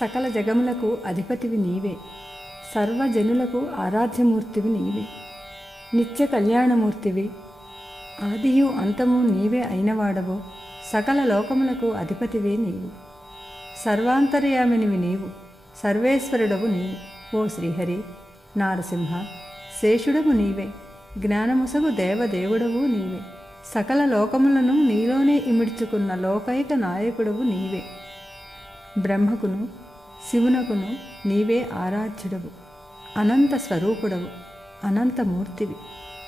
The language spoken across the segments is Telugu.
సకల జగములకు అధిపతివి నీవే, సర్వజనులకు ఆరాధ్యమూర్తివి నీవే, నిత్య కళ్యాణమూర్తివి, ఆదియు అంతము నీవే అయినవాడవు, సకల లోకములకు అధిపతివే నీవు, సర్వాంతర్యామినివి నీవు, సర్వేశ్వరుడవు నీవు. ఓ శ్రీహరి, నారసింహ, శేషుడవు నీవే, జ్ఞానముసగు దేవదేవుడవు నీవే, సకల లోకములను నీలోనే ఇమిడ్చుకున్న లోకైక నాయకుడవు నీవే. బ్రహ్మకును శివునకును నీవే ఆరాధ్యుడవు, అనంత స్వరూపుడవు, అనంతమూర్తివి,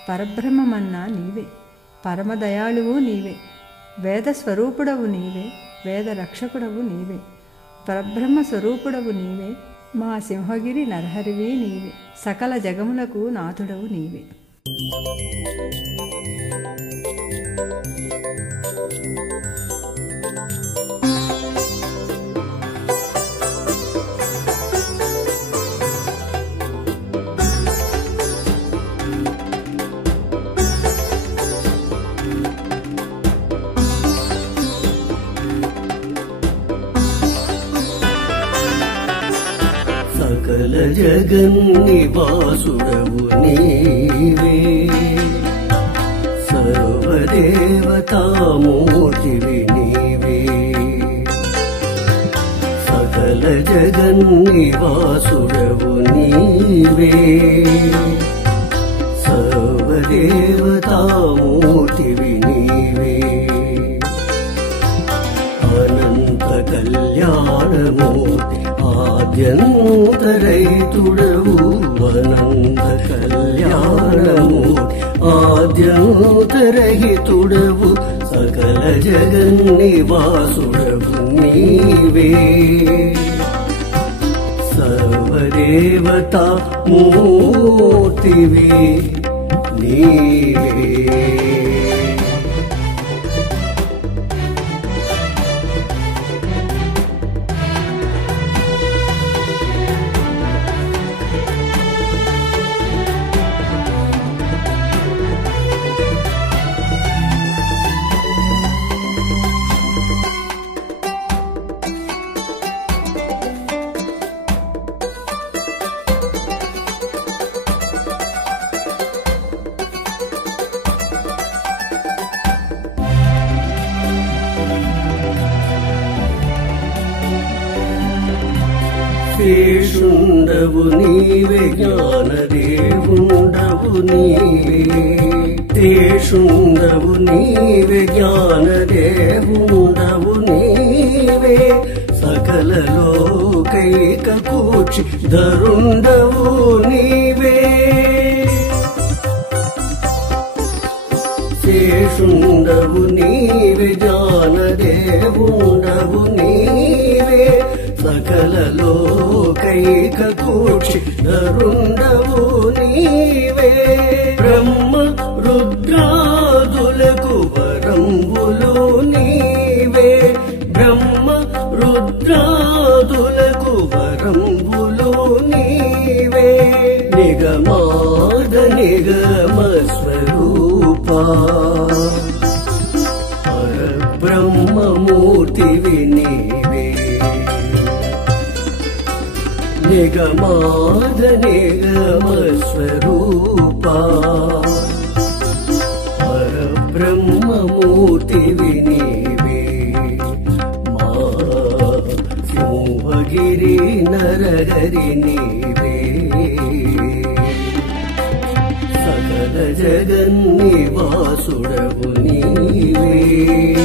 పరబ్రహ్మమన్నా నీవే, పరమదయాళువు నీవే, వేదస్వరూపుడవు నీవే, వేదరక్షకుడవు నీవే, పరబ్రహ్మ స్వరూపుడవు నీవే, మా సింహగిరి నరహరివి నీవే, సకల జగములకు నాథుడవు నీవే. సకల జగన్నివాసుడవు నీవే, సర్వదేవతామూర్తివి నీవే. సకల జగన్నివాసుడవు నీవే, సర్వదేవతామూర్తివి నీవే. అనంత కళ్యాణమూర్తి ఆద్యంతరైతుడవు, అనంత కళ్యాణమూర్తి ఆద్యంతరహితుడవు, సకల జగన్నివాసుడవు నీవే, సర్వదేవతా మూర్తివి నీవే. శేషుండవు నీవే, జ్ఞానదేవుండవు నీవే, శేషుండవు నీవే, జ్ఞానదేవుండవు నీవే, సకల లోకైక కూర్చి ధరుండవు నీవే. శేషుండవు నీవే, జ్ఞానదేవుండవు నీవే, సకల లోకైక కూర్చి ధరుండవు నీవే. బ్రహ్మ రుద్రాదులకు వరంబులు నీవే, బ్రహ్మ రుద్రాదులకు వరంబులు నీవే. నిగమాద నిగమ స్వరూపా, పరబ్రహ్మమూర్తివి నీవే. నిగమాద నిగమ స్వరూపా, పరబ్రహ్మమూర్తివి నీవే. మా సింహగిరి నరహరి నీవే, సకల జగన్నివాసుడవు నీవే.